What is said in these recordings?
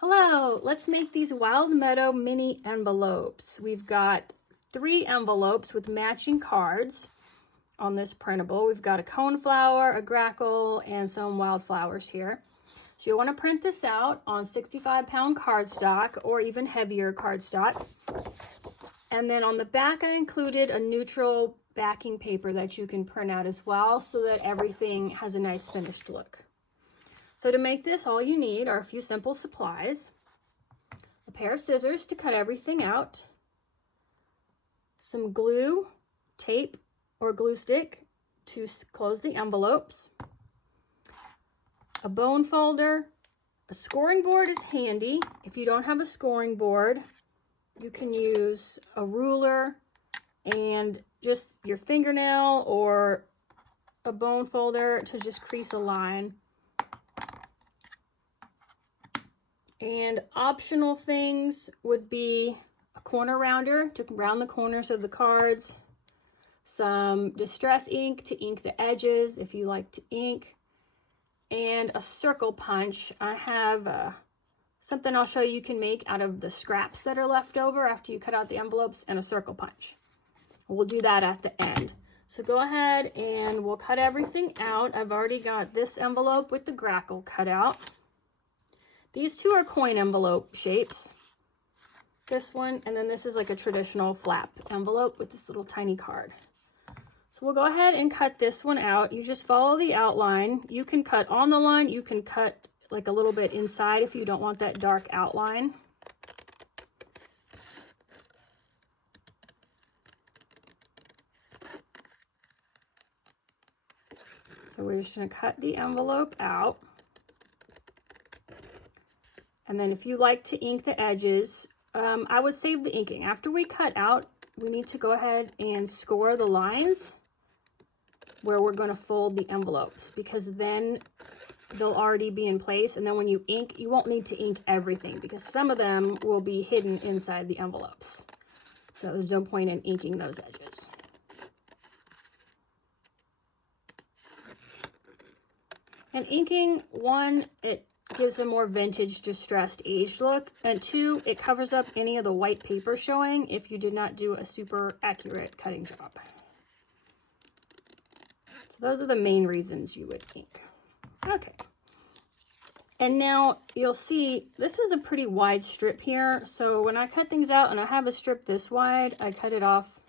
Hello, let's make these Wild Meadow mini envelopes. We've got 3 envelopes with matching cards on this printable. We've got a coneflower, a grackle, and some wildflowers here. So you want to print this out on 65-pound cardstock or even heavier cardstock. And then on the back, I included a neutral backing paper that you can print out as well so that everything has a nice finished look. So to make this, all you need are a few simple supplies, a pair of scissors to cut everything out, some glue, tape, or glue stick to close the envelopes, a bone folder, a scoring board is handy. If you don't have a scoring board, you can use a ruler and just your fingernail or a bone folder to just crease a line. And optional things would be a corner rounder to round the corners of the cards, some distress ink to ink the edges if you like to ink, and a circle punch. I have something I'll show you can make out of the scraps that are left over after you cut out the envelopes, and a circle punch. We'll do that at the end. So go ahead and we'll cut everything out. I've already got this envelope with the grackle cut out. These 2 are coin envelope shapes. This one, and then this is like a traditional flap envelope with this little tiny card. So we'll go ahead and cut this one out. You just follow the outline. You can cut on the line. You can cut like a little bit inside if you don't want that dark outline. So we're just going to cut the envelope out. And then if you like to ink the edges, I would save the inking. After we cut out, we need to go ahead and score the lines where we're going to fold the envelopes, because then they'll already be in place. And then when you ink, you won't need to ink everything because some of them will be hidden inside the envelopes. So there's no point in inking those edges. And inking, 1, it gives a more vintage, distressed, aged look, and 2, it covers up any of the white paper showing if you did not do a super accurate cutting job. So those are the main reasons you would ink. Okay. And now you'll see this is a pretty wide strip here. So when I cut things out and I have a strip this wide, I cut it off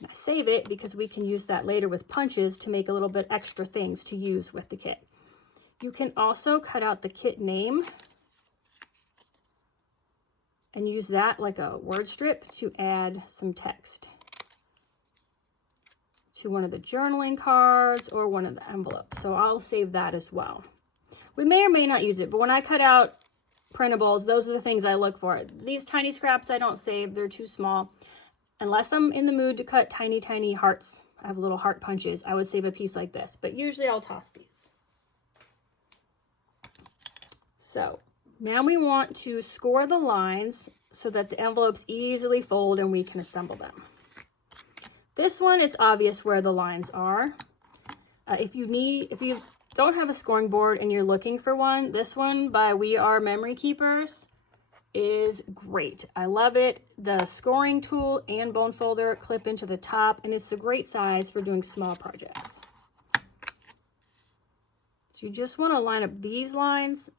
and I save it because we can use that later with punches to make a little bit extra things to use with the kit. You can also cut out the kit name and use that like a word strip to add some text to one of the journaling cards or one of the envelopes. So I'll save that as well. We may or may not use it, but when I cut out printables, those are the things I look for. These tiny scraps I don't save, they're too small. Unless I'm in the mood to cut tiny, tiny hearts, I have little heart punches, I would save a piece like this, but usually I'll toss these. So now we want to score the lines so that the envelopes easily fold and we can assemble them. This one, it's obvious where the lines are. If you don't have a scoring board and you're looking for one, this one by We Are Memory Keepers is great. I love it. The scoring tool and bone folder clip into the top, and it's a great size for doing small projects. So you just want to line up these lines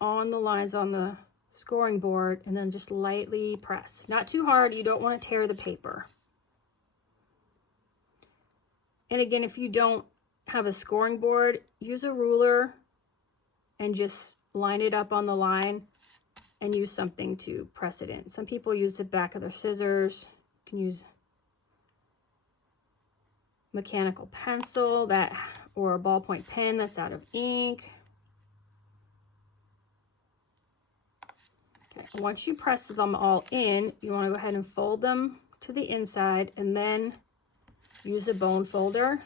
on the lines on the scoring board and then just lightly press. Not too hard, you don't want to tear the paper. And again, if you don't have a scoring board, use a ruler and just line it up on the line and use something to press it in. Some people use the back of their scissors. You can use mechanical pencil or a ballpoint pen that's out of ink. Okay, once you press them all in, you want to go ahead and fold them to the inside and then use a bone folder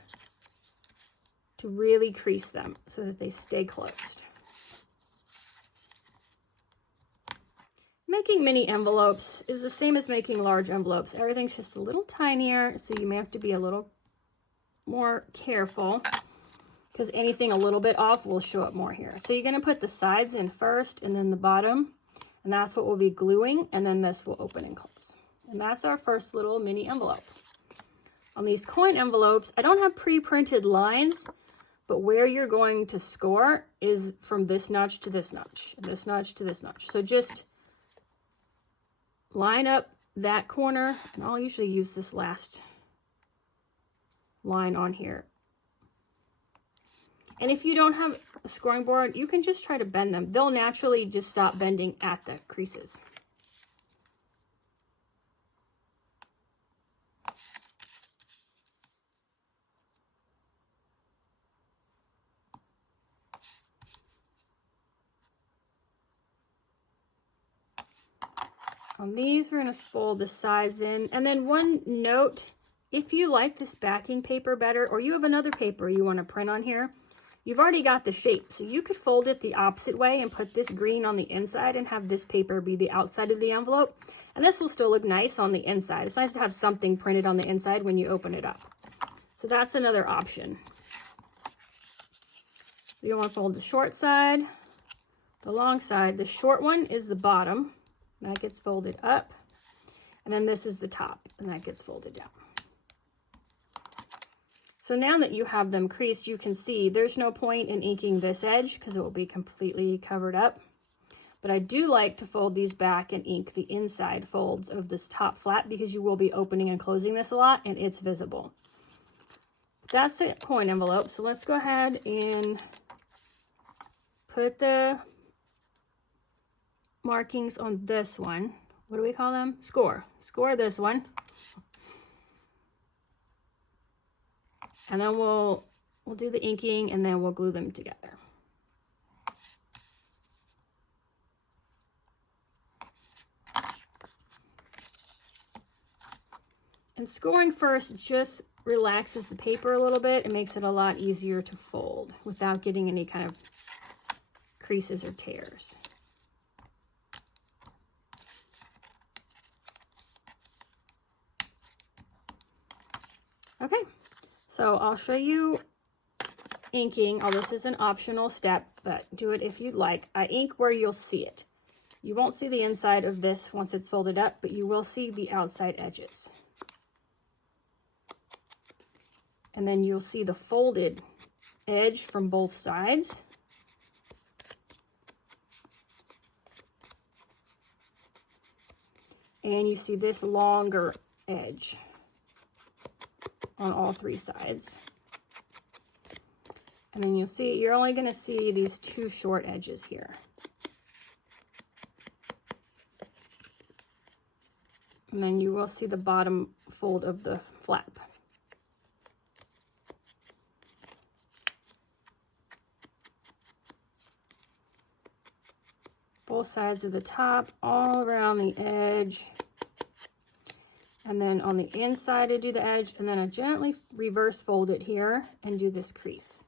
to really crease them so that they stay closed. Making mini envelopes is the same as making large envelopes. Everything's just a little tinier, so you may have to be a little more careful because anything a little bit off will show up more here. So you're going to put the sides in first and then the bottom, and that's what we'll be gluing, and then this will open and close. And that's our first little mini envelope. On these coin envelopes, I don't have pre-printed lines, but where you're going to score is from this notch to this notch, this notch to this notch. So just line up that corner, and I'll usually use this last line on here. And if you don't have a scoring board, you can just try to bend them. They'll naturally just stop bending at the creases. On these, we're going to fold the sides in. And then one note, if you like this backing paper better, or you have another paper you want to print on here, you've already got the shape. So you could fold it the opposite way and put this green on the inside and have this paper be the outside of the envelope. And this will still look nice on the inside. It's nice to have something printed on the inside when you open it up. So that's another option. You want to fold the short side, the long side. The short one is the bottom. That gets folded up, and then this is the top, and that gets folded down. So now that you have them creased, you can see there's no point in inking this edge because it will be completely covered up. But I do like to fold these back and ink the inside folds of this top flap because you will be opening and closing this a lot, and it's visible. That's the coin envelope, so let's go ahead and put the markings on this one. What do we call them? Score this one, and then we'll do the inking, and then we'll glue them together. And scoring first just relaxes the paper a little bit and makes it a lot easier to fold without getting any kind of creases or tears. Okay, so I'll show you inking. Oh, this is an optional step, but do it if you'd like. I ink where you'll see it. You won't see the inside of this once it's folded up, but you will see the outside edges. And then you'll see the folded edge from both sides. And you see this longer edge on all three sides. And then you'll see, you're only going to see these two short edges here. And then you will see the bottom fold of the flap. Both sides of the top, all around the edge. And then on the inside, I do the edge, and then I gently reverse fold it here and do this crease.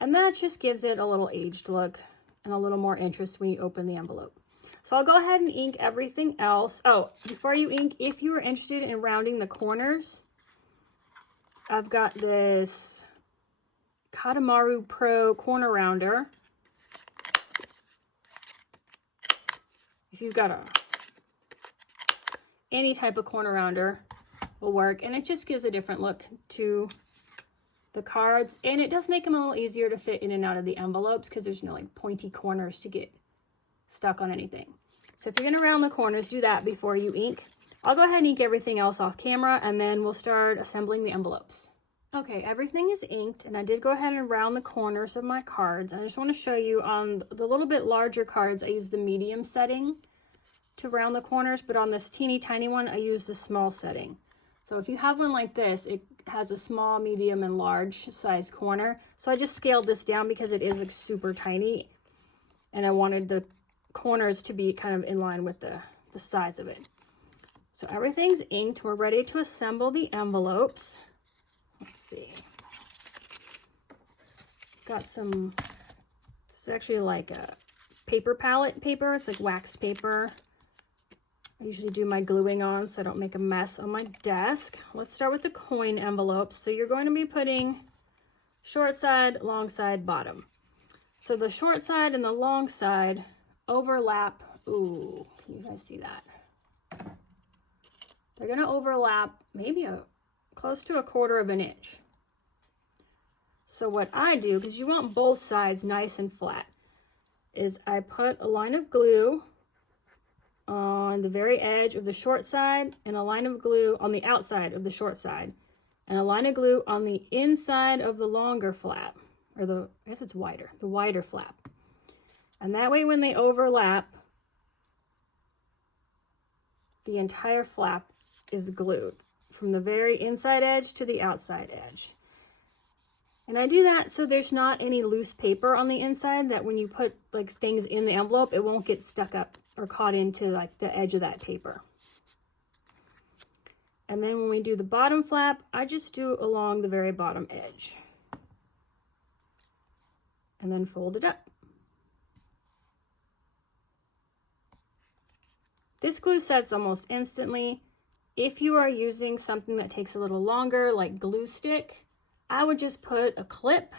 And that just gives it a little aged look and a little more interest when you open the envelope. So I'll go ahead and ink everything else. Oh, before you ink, if you are interested in rounding the corners, I've got this Katamaru Pro corner rounder. If you've got any type of corner rounder will work, and it just gives a different look to the cards, and it does make them a little easier to fit in and out of the envelopes because there's no like pointy corners to get stuck on anything. So if you're going to round the corners, do that before you ink. I'll go ahead and ink everything else off camera, and then we'll start assembling the envelopes. Okay, everything is inked, and I did go ahead and round the corners of my cards. I just want to show you on the little bit larger cards, I use the medium setting to round the corners, but on this teeny tiny one, I use the small setting. So if you have one like this, it has a small, medium, and large size corner. So I just scaled this down because it is like super tiny, and I wanted the corners to be kind of in line with the size of it. So everything's inked. We're ready to assemble the envelopes. Let's see. Got some, this is actually like a paper palette paper. It's like waxed paper. I usually do my gluing on so I don't make a mess on my desk. Let's start with the coin envelopes. So you're going to be putting short side, long side, bottom. So the short side and the long side overlap. Ooh, can you guys see that? They're going to overlap maybe close to 1/4 inch. So what I do, because you want both sides nice and flat, is I put a line of glue on the very edge of the short side and a line of glue on the outside of the short side and a line of glue on the inside of the longer flap, or I guess it's wider, the wider flap. And that way when they overlap, the entire flap is glued from the very inside edge to the outside edge. And I do that so there's not any loose paper on the inside, that when you put like things in the envelope, it won't get stuck up or caught into like the edge of that paper. And then when we do the bottom flap, I just do along the very bottom edge. And then fold it up. This glue sets almost instantly. If you are using something that takes a little longer, like glue stick, I would just put a clip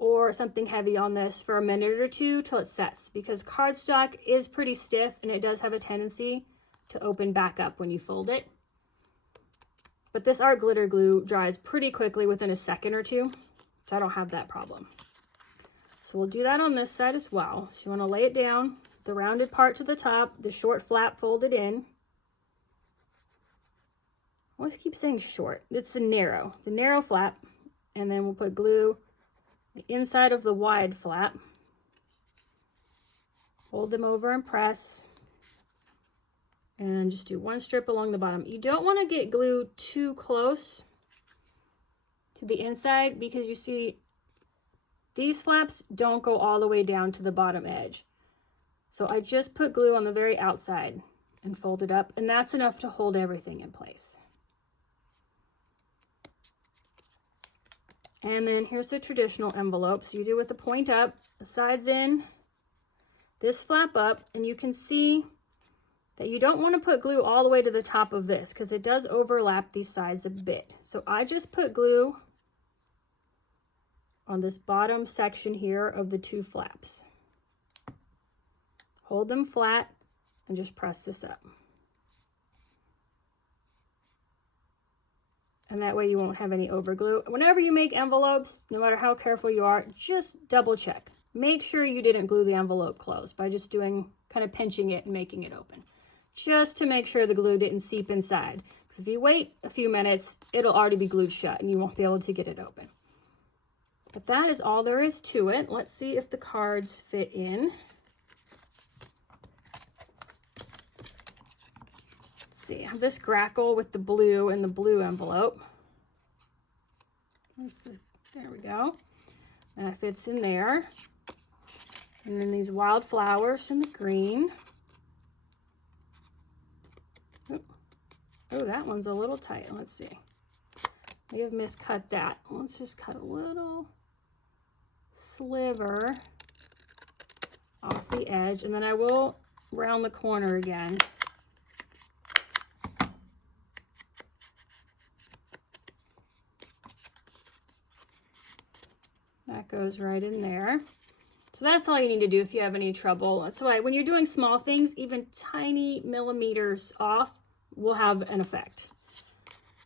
or something heavy on this for a minute or two till it sets, because cardstock is pretty stiff and it does have a tendency to open back up when you fold it. But this art glitter glue dries pretty quickly within a second or two, so I don't have that problem. So we'll do that on this side as well. So you want to lay it down, the rounded part to the top, the short flap folded in. I always keep saying short. It's the narrow flap. And then we'll put glue the inside of the wide flap. Fold them over and press. And just do one strip along the bottom. You don't want to get glue too close to the inside, because you see these flaps don't go all the way down to the bottom edge. So I just put glue on the very outside and fold it up, and that's enough to hold everything in place. And then here's the traditional envelope. So you do with the point up, the sides in, this flap up, and you can see that you don't want to put glue all the way to the top of this, because it does overlap these sides a bit. So I just put glue on this bottom section here of the two flaps. Hold them flat and just press this up. And that way you won't have any overglue. Whenever you make envelopes, no matter how careful you are, just double check. Make sure you didn't glue the envelope closed by just doing, kind of pinching it and making it open. Just to make sure the glue didn't seep inside. Because if you wait a few minutes, it'll already be glued shut and you won't be able to get it open. But that is all there is to it. Let's see if the cards fit in. See, I have this grackle with the blue and the blue envelope. There we go. That fits in there. And then these wild flowers in the green. Oh, that one's a little tight. Let's see. We have miscut that. Let's just cut a little sliver off the edge, and then I will round the corner again. That goes right in there. So that's all you need to do if you have any trouble. That's why when you're doing small things, even tiny millimeters off will have an effect.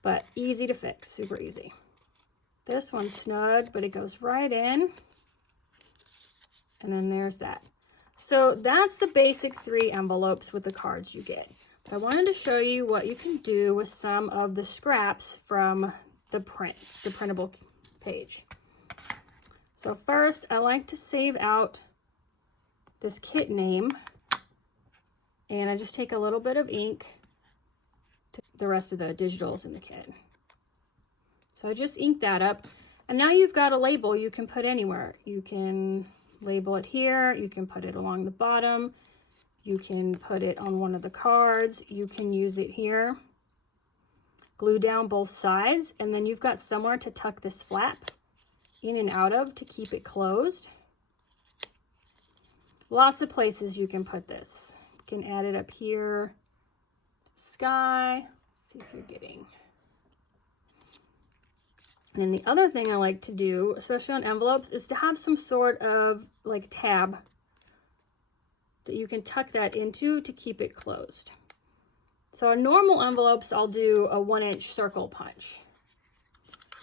But easy to fix, super easy. This one's snug, but it goes right in. And then there's that. So that's the basic 3 envelopes with the cards you get. But I wanted to show you what you can do with some of the scraps from the printable page. So first, I like to save out this kit name, and I just take a little bit of ink to the rest of the digitals in the kit. So I just ink that up, and now you've got a label you can put anywhere. You can label it here, you can put it along the bottom, you can put it on one of the cards, you can use it here. Glue down both sides, and then you've got somewhere to tuck this flap in and out of to keep it closed. Lots of places you can put this. You can add it up here, sky. Let's see if you're getting. And then the other thing I like to do, especially on envelopes, is to have some sort of like tab that you can tuck that into to keep it closed. So on normal envelopes, I'll do a 1-inch circle punch.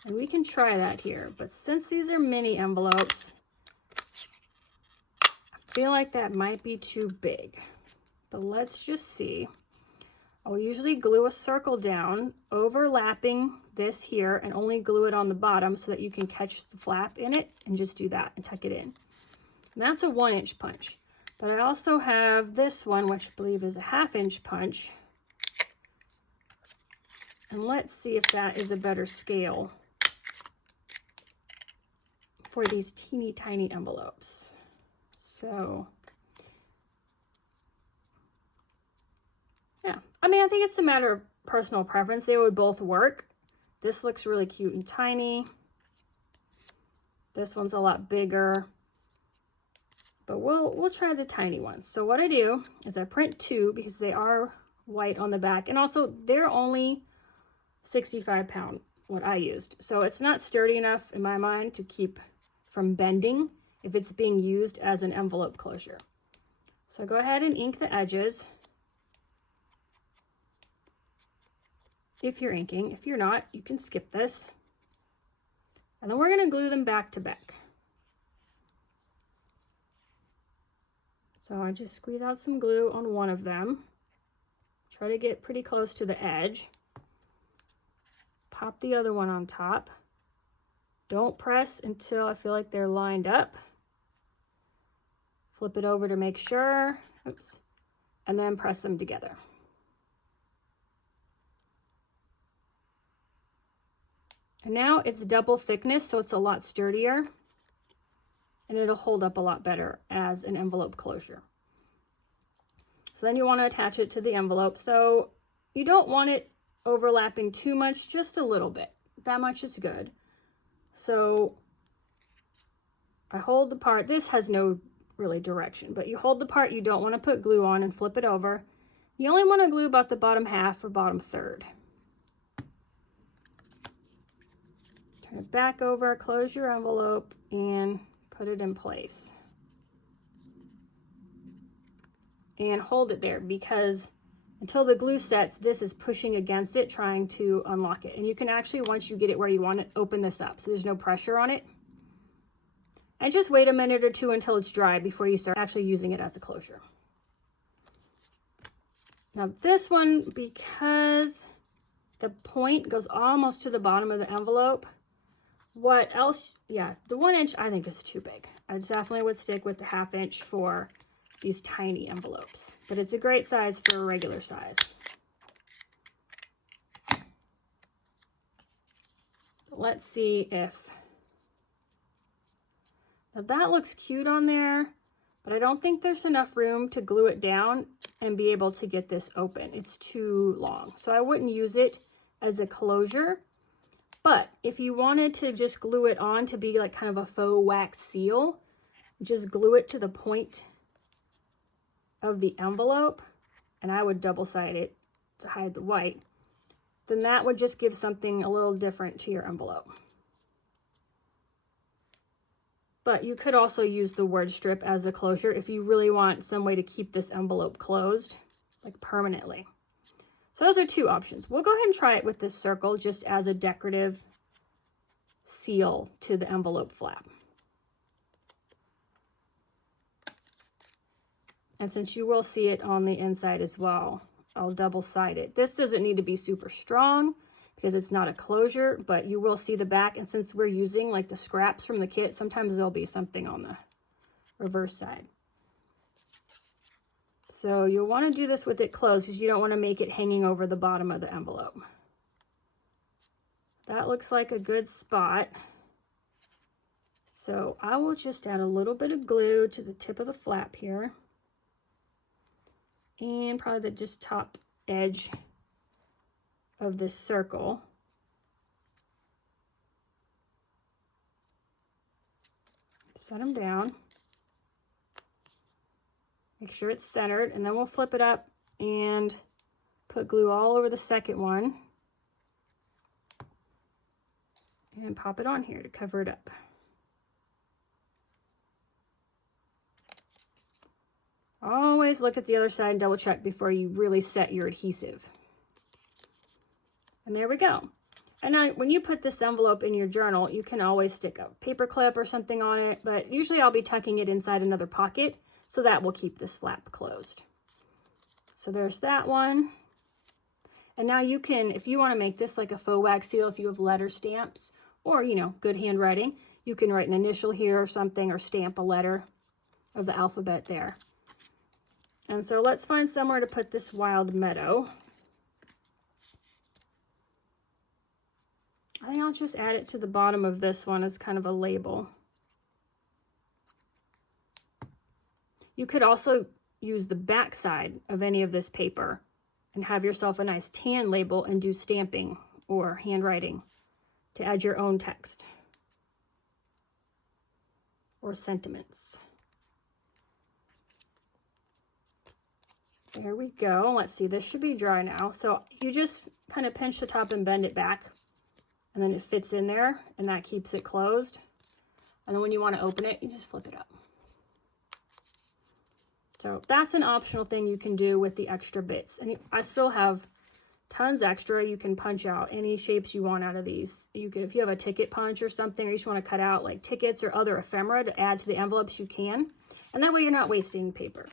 And we can try that here. But since these are mini envelopes, I feel like that might be too big. But let's just see. I'll usually glue a circle down, overlapping this here, and only glue it on the bottom so that you can catch the flap in it, and just do that and tuck it in. And that's a 1-inch punch. But I also have this one, which I believe is a 1/2-inch punch. And let's see if that is a better scale for these teeny tiny envelopes. So, yeah, I mean, I think it's a matter of personal preference. They would both work. This looks really cute and tiny. This one's a lot bigger, but we'll try the tiny ones. So what I do is I print 2 because they are white on the back, and also they're only 65 pound, what I used. So it's not sturdy enough in my mind to keep from bending if it's being used as an envelope closure. So go ahead and ink the edges. If you're inking, if you're not, you can skip this. And then we're going to glue them back to back. So I just squeeze out some glue on one of them. Try to get pretty close to the edge. Pop the other one on top. Don't press until I feel like they're lined up. Flip it over to make sure. Oops. And then press them together. And now it's double thickness, so it's a lot sturdier. And it'll hold up a lot better as an envelope closure. So then you want to attach it to the envelope. So you don't want it overlapping too much, just a little bit. That much is good. So I hold the part, this has no really direction, but you hold the part you don't want to put glue on and flip it over. You only want to glue about the bottom half or bottom third. Turn it back over, close your envelope, and put it in place. And hold it there, because until the glue sets, this is pushing against it, trying to unlock it. And you can actually, once you get it where you want it, open this up so there's no pressure on it. And just wait a minute or two until it's dry before you start actually using it as a closure. Now this one, because the point goes almost to the bottom of the envelope, what else? Yeah, the 1-inch I think is too big. I definitely would stick with the 1/2-inch for these tiny envelopes, but it's a great size for a regular size. Let's see if, now that looks cute on there, but I don't think there's enough room to glue it down and be able to get this open. It's too long. So I wouldn't use it as a closure, but if you wanted to just glue it on to be like kind of a faux wax seal, just glue it to the point of the envelope, and I would double-side it to hide the white, then that would just give something a little different to your envelope. But you could also use the word strip as a closure if you really want some way to keep this envelope closed, like permanently. So those are 2 options. We'll go ahead and try it with this circle just as a decorative seal to the envelope flap. And since you will see it on the inside as well, I'll double-side it. This doesn't need to be super strong because it's not a closure, but you will see the back. And since we're using like the scraps from the kit, sometimes there'll be something on the reverse side. So you'll want to do this with it closed because you don't want to make it hanging over the bottom of the envelope. That looks like a good spot. So I will just add a little bit of glue to the tip of the flap here. And probably the just top edge of this circle. Set them down. Make sure it's centered, and then we'll flip it up and put glue all over the second one. and pop it on here to cover it up. Always look at the other side and double check before you really set your adhesive. And there we go. And now when you put this envelope in your journal, you can always stick a paper clip or something on it, but usually I'll be tucking it inside another pocket, so that will keep this flap closed. So there's that one. And now you can, if you want to make this like a faux wax seal, if you have letter stamps or, you know, good handwriting, you can write an initial here or something, or stamp a letter of the alphabet there. And so let's find somewhere to put this Wild Meadow. I think I'll just add it to the bottom of this one as kind of a label. You could also use the back side of any of this paper and have yourself a nice tan label and do stamping or handwriting to add your own text or sentiments. There we go. Let's see, this should be dry now. So you just kind of pinch the top and bend it back, and then it fits in there, and that keeps it closed. And then when you want to open it, you just flip it up. So that's an optional thing you can do with the extra bits. And I still have tons extra. You can punch out any shapes you want out of these. You can, if you have a ticket punch or something, or you just want to cut out like tickets or other ephemera to add to the envelopes, you can. And that way you're not wasting paper.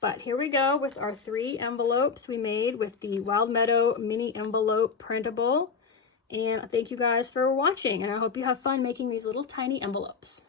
But here we go with our 3 envelopes we made with the Wild Meadow mini envelope printable. And thank you guys for watching, and I hope you have fun making these little tiny envelopes.